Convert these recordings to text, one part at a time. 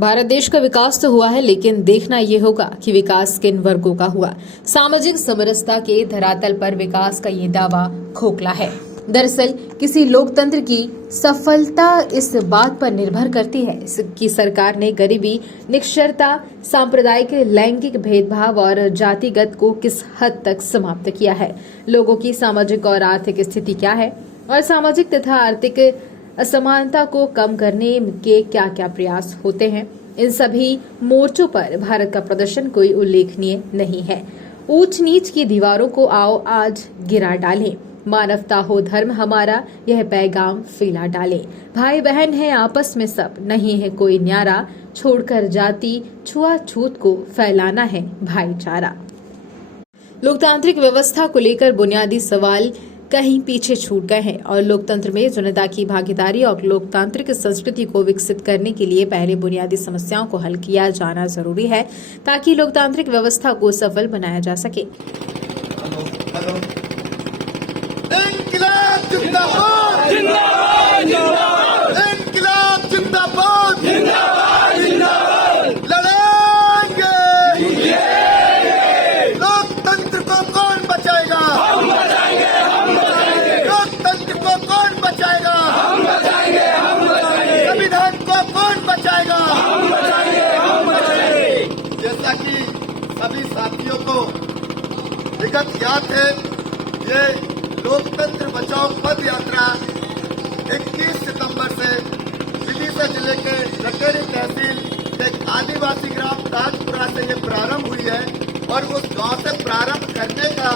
भारत देश का विकास तो हुआ है, लेकिन देखना ये होगा कि विकास किन वर्गों का हुआ। सामाजिक समरसता के धरातल पर विकास का ये दावा खोखला है। दरअसल किसी लोकतंत्र की सफलता इस बात पर निर्भर करती है कि सरकार ने गरीबी, निरक्षरता, सांप्रदायिक लैंगिक भेदभाव और जातिगत को किस हद तक समाप्त किया है, लोगों की सामाजिक और आर्थिक स्थिति क्या है और सामाजिक तथा आर्थिक असमानता को कम करने के क्या क्या प्रयास होते हैं। इन सभी मोर्चों पर भारत का प्रदर्शन कोई उल्लेखनीय नहीं है। ऊंच नीच की दीवारों को आओ आज गिरा डालें, मानवता हो धर्म हमारा, यह पैगाम फैला डालें। भाई बहन है आपस में सब, नहीं है कोई न्यारा, छोड़कर जाति छुआछूत को फैलाना है भाईचारा। लोकतांत्रिक व्यवस्था को लेकर बुनियादी सवाल कहीं पीछे छूट गए हैं और लोकतंत्र में जनता की भागीदारी और लोकतांत्रिक संस्कृति को विकसित करने के लिए पहले बुनियादी समस्याओं को हल किया जाना जरूरी है, ताकि लोकतांत्रिक व्यवस्था को सफल बनाया जा सके। इंकलाब जिंदाबाद, जिंदाबाद, जिंदाबाद, इंकलाब जिंदाबाद, जिंदाबाद, जिंदाबाद, लड़ेंगे, लोकतंत्र को कौन बचाएगा? हम बचाएंगे, हम बचाएंगे, लोकतंत्र को कौन बचाएगा? हम बचाएंगे, हम बचाएंगे, संविधान को कौन बचाएगा? हम बचाएंगे, हम बचाएंगे। जैसा कि सभी साथियों को विगत याद है, ये लोकतंत्र बचाओ पद यात्रा 21 सितंबर से विदिशा जिले के लकेरी तहसील एक आदिवासी ग्राम ताजपुरा से ये प्रारंभ हुई है और उस गांव से प्रारंभ करने का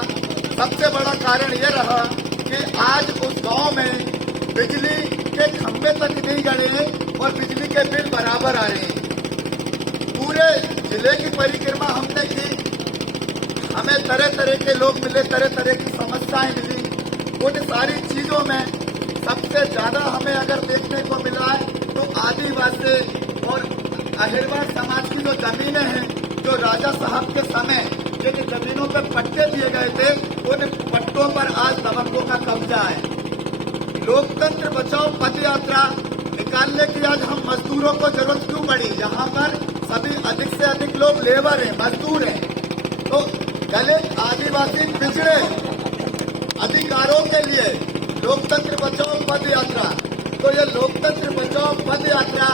सबसे बड़ा कारण ये रहा कि आज उस गांव में बिजली के खंभे तक नहीं गड़े हैं और बिजली के बिल बराबर आ रहे हैं। पूरे जिले की परिक्रमा हमने की, हमें तरह तरह के लोग मिले, तरह तरह की समस्याएं मिली। उन सारी चीजों में सबसे ज्यादा हमें अगर देखने को मिला है तो आदिवासी और अहिरवार समाज की जो जमीनें हैं, जो राजा साहब के समय जिन जमीनों पर पट्टे दिए गए थे, उन पट्टों पर आज दबंगों का कब्जा है। लोकतंत्र बचाओ पद यात्रा निकालने की आज हम मजदूरों को जरूरत क्यों पड़ी? यहाँ पर सभी अधिक से अधिक लोग लेबर हैं, मजदूर हैं। तो दलित, आदिवासी, पिछड़े अधिकारों के लिए लोकतंत्र बचाओ पद यात्रा, तो ये लोकतंत्र बचाओ पद यात्रा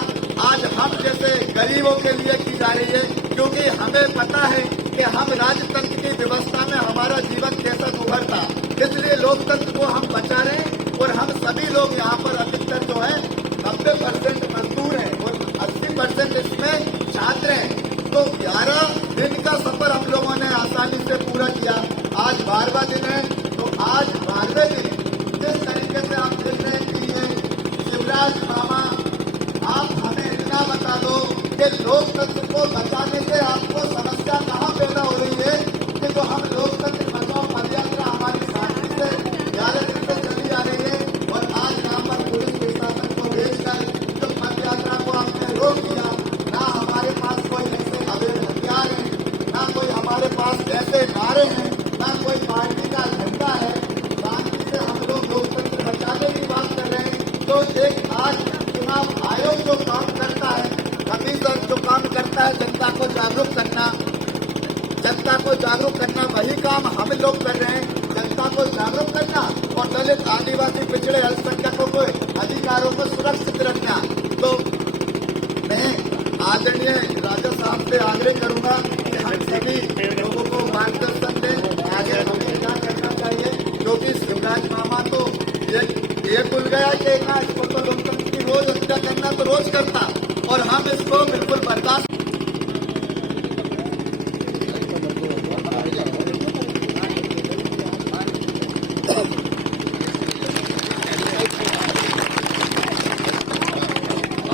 आज हम जैसे गरीबों के लिए की जा रही है, क्योंकि हमें पता है कि हम राजतंत्र की व्यवस्था में हमारा जीवन कैसा उभरता, इसलिए लोकतंत्र को हम बचा रहे हैं। और हम सभी लोग यहाँ पर अधिकतर जो है 90% मजदूर हैं और 80% इसमें छात्र हैं। तो 11 दिन का सफर हम लोगों ने आसानी से पूरा किया। आज 12वां दिन है, तो आज 12वें दिन जिस तरीके से आप देख रहे हैं कि शिवराज मामा, आप हमें इतना बता दो कि लोकतंत्र को बचाने से आपको समस्या कहाँ पैदा हो रही है कि जो हम लोकतंत्र बचाओ पद यात्रा हमारी शांति से 11 दिन से चली आ रही है और आज यहाँ पर पुलिस प्रशासन को भेजकर जो पद यात्रा को आपने रोक दिया, ना हमारे पास कोई ऐसे अवैध हथियार है, ना कोई हमारे पास ऐसे नारे हैं, ना कोई पार्टी का झंडा है, शांति से हम लोग लोकतंत्र बचाने की बात कर रहे हैं। तो एक आज चुनाव आयोग जो काम करता है, कमीशन जो काम करता है जनता को जागरूक करना, वही काम हम लोग कर रहे हैं, जनता को जागरूक करना और दलित, आदिवासी, पिछड़े, अल्पसंख्यकों को अधिकारों को सुरक्षित रखना। तो मैं आदरणीय राजा साहब से आग्रह करूंगा कि हम सभी लोगों को मार्गदर्शन दें, आगे हमें क्या करना चाहिए, क्योंकि शिवराज मामा तो ये भूल गया कि इसको तो लोकतंत्र की रोज हत्या करना तो रोज करता, और हम इसको बिल्कुल बर्दाश्त।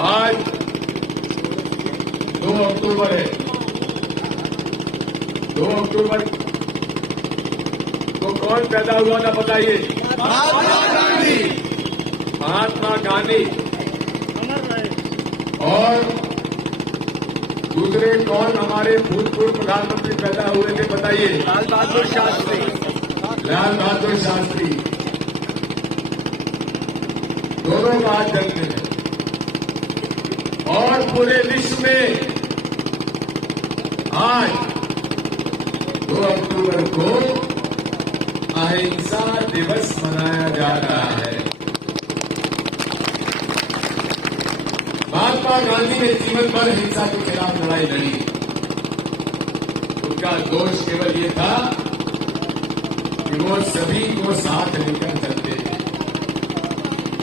आज 2 अक्टूबर है। 2 अक्टूबर को कौन पैदा हुआ था बताइए? महात्मा गांधी। और दूसरे कौन हमारे भूतपूर्व प्रधानमंत्री पैदा हुए थे बताइए? लाल बहादुर शास्त्री। दोनों का आज जन्मदिन है और पूरे विश्व में आज 2 अक्टूबर को अहिंसा दिवस मनाया जा रहा है। महात्मा गांधी ने जीवन भर हिंसा के खिलाफ लड़ाई लड़ी। उनका दोष केवल ये था कि वो सभी को साथ लेकर चलते थे।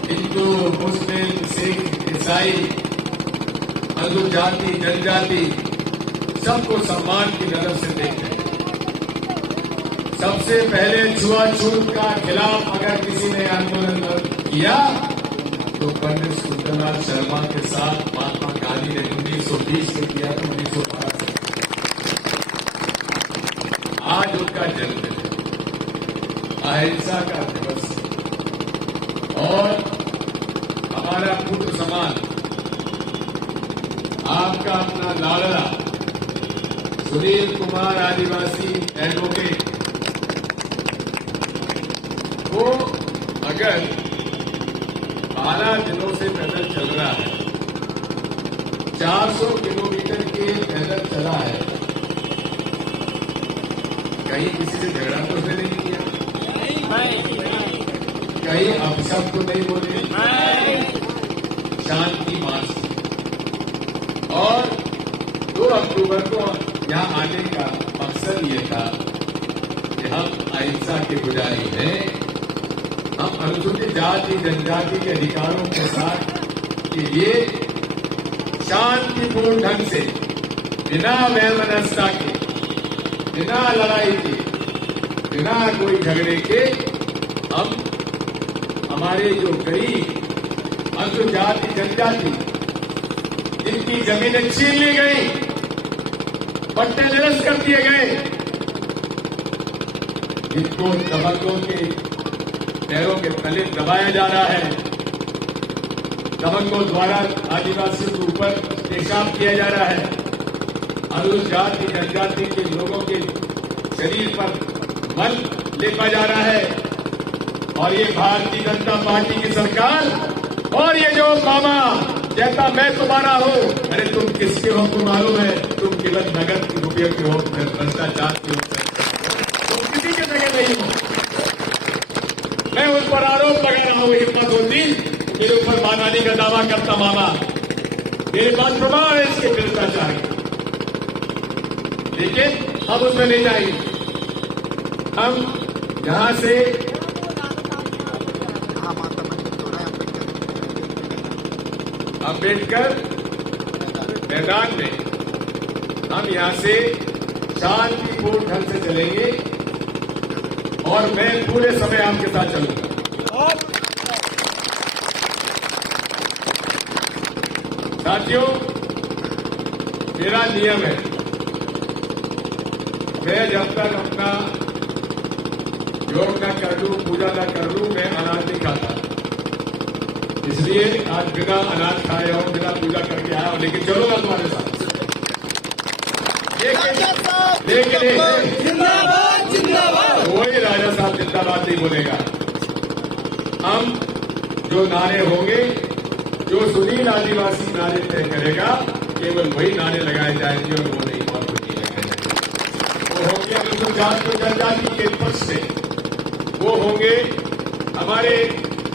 हिंदू, मुस्लिम, सिख, ईसाई, अनुजाति, जनजाति सबको सम्मान की नजर से देखते हैं। सबसे पहले छुआछूत का खिलाफ अगर किसी ने आंदोलन किया तो पंडित सुंदरलाल शर्मा के साथ महात्मा गांधी ने 1920 में किया था, 1912 से। आज उनका जन्मदिन है, अहिंसा का दिवस और हमारा पुत्र समान आपका अपना लाडला सुनील कुमार आदिवासी एडवोकेट वो अगर 12 दिनों से पैदल चल रहा है, 400 किलोमीटर के पैदल चला है, कहीं किसी से झगड़ा तो उसने नहीं किया, कहीं अपशब्द तो नहीं बोले, शांति मार्च। और 2 अक्टूबर को यहां आने का मकसद ये था कि हम अहिंसा के पुजारी हैं। हम अनुसूचित जाति जनजाति के अधिकारों के साथ के लिए शांतिपूर्ण ढंग से बिना वैमनस्यता के, बिना लड़ाई के, बिना कोई झगड़े के हम हमारे जो गरीब अनुसूचित जनजाति जिनकी जमीनें छीन ली गई, पट्टे निरस्त कर दिए गए, जिनको दबंगों के पैरों के तले दबाया जा रहा है, दबंगों द्वारा आदिवासियों के ऊपर पेशाब किया जा रहा है, अनुसूचित जाति जनजाति के लोगों के शरीर पर मल लेपा जा रहा है। और ये भारतीय जनता पार्टी की सरकार और ये जो मामा कहता मैं तुम्हारा हूं, अरे तुम किसके हो तुम मालूम है? तुम केवल नगद की रुपये के हो, भ्रष्टाचार के हो, तुम किसी के जगह नहीं हो। मैं उस पर आरोप लगा रहा हूं, हिम्मत होती मेरे ऊपर मानानी का दावा करता मामा, मेरे पास प्रमाण है इसके भ्रष्टाचार के, लेकिन हम उसमें नहीं जाएंगे। हम यहां से अम्बेडकर मैदान में हम यहां से शांतिपूर्ण ढंग से चलेंगे और मैं पूरे समय आपके साथ चलूंगा। साथियों, मेरा नियम है, मैं जब तक अपना योग न कर लूं, पूजा न कर लूं, मैं अनाज नहीं खाता। इसलिए आज बिना अनाज खाए और बिना पूजा करके आया हूं, लेकिन चलूंगा तुम्हारे साथ। लेकिन कोई राजा साहब जिंदाबाद नहीं बोलेगा। हम जो नारे होंगे, जो सुनील आदिवासी नारे तय करेगा, केवल वही नारे लगाए जाएंगे और वो नहीं और कुछ नहीं लगाए जाएंगे। वो होंगे अनुसूचित जाति जनजाति के पक्ष से, वो होंगे हमारे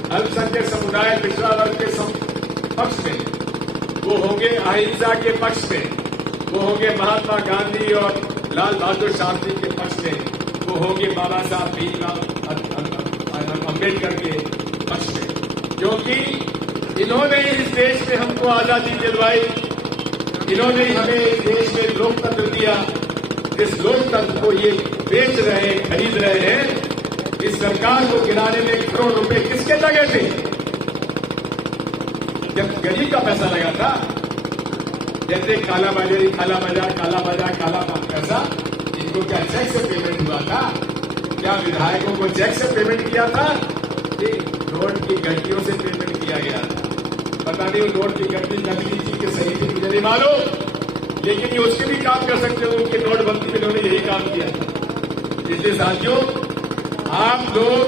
अल्पसंख्यक समुदाय पिछड़ा वर्ग के पक्ष में, वो होंगे अहिंसा के पक्ष में, वो होंगे महात्मा गांधी और लाल बहादुर शास्त्री के पक्ष में, वो होंगे बाबा साहब भीमराव अम्बेडकर के पक्ष में, क्योंकि इन्होंने इस देश में हमको आजादी दिलवाई, इन्होंने हमें इस देश में लोकतंत्र दिया। इस लोकतंत्र को ये बेच रहे हैं, खरीद रहे हैं। इस सरकार को गिराने में करोड़ रुपए किसके लगे थे? जब गरीब का पैसा लगा था, जैसे काला बाजारी, काला बाजार, काला बाजार, काला पैसा, इनको क्या चेक से पेमेंट हुआ था? क्या विधायकों को चेक से पेमेंट किया था? नोट की गड्डियों से पेमेंट किया गया था। पता नहीं वो नोट की गड्डी नकली थी कि सही थी, मुझे नहीं मालूम, लेकिन ये उसके भी काम कर सकते हो। उनके नोटबंदी में उन्होंने यही काम किया था। इसलिए साथियों, आप लोग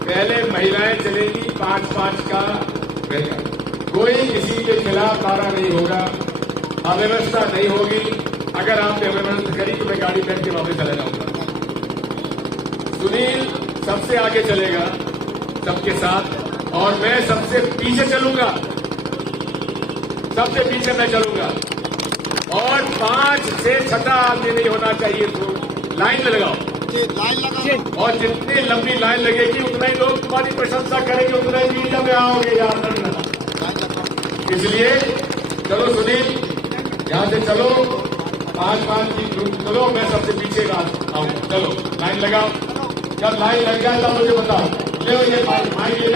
पहले महिलाएं चलेंगी 5-5 का वेतन, कोई किसी के खिलाफ नारा नहीं होगा, अव्यवस्था नहीं होगी। अगर आपने अव्यवस्था करी तो मैं गाड़ी बैठ के वापस चला जाऊंगा। सुनील सबसे आगे चलेगा सबके साथ, और मैं सबसे पीछे चलूंगा, सबसे पीछे मैं चलूंगा। और 5 से 6 आदमी नहीं होना चाहिए, तो लाइन में लगाओ। लाइन लगा। और जितनी लंबी लाइन लगेगी उतना ही लोग तुम्हारी प्रशंसा करेंगे, उतना ही मीडिया में आओगे याद रखना। इसलिए चलो सुनील, यहां से चलो, 5 की ग्रुप चलो, मैं सबसे पीछे आऊँ। चलो लाइन लगाओ, जब लाइन लग जाए तब मुझे बताओ। ले ये माइक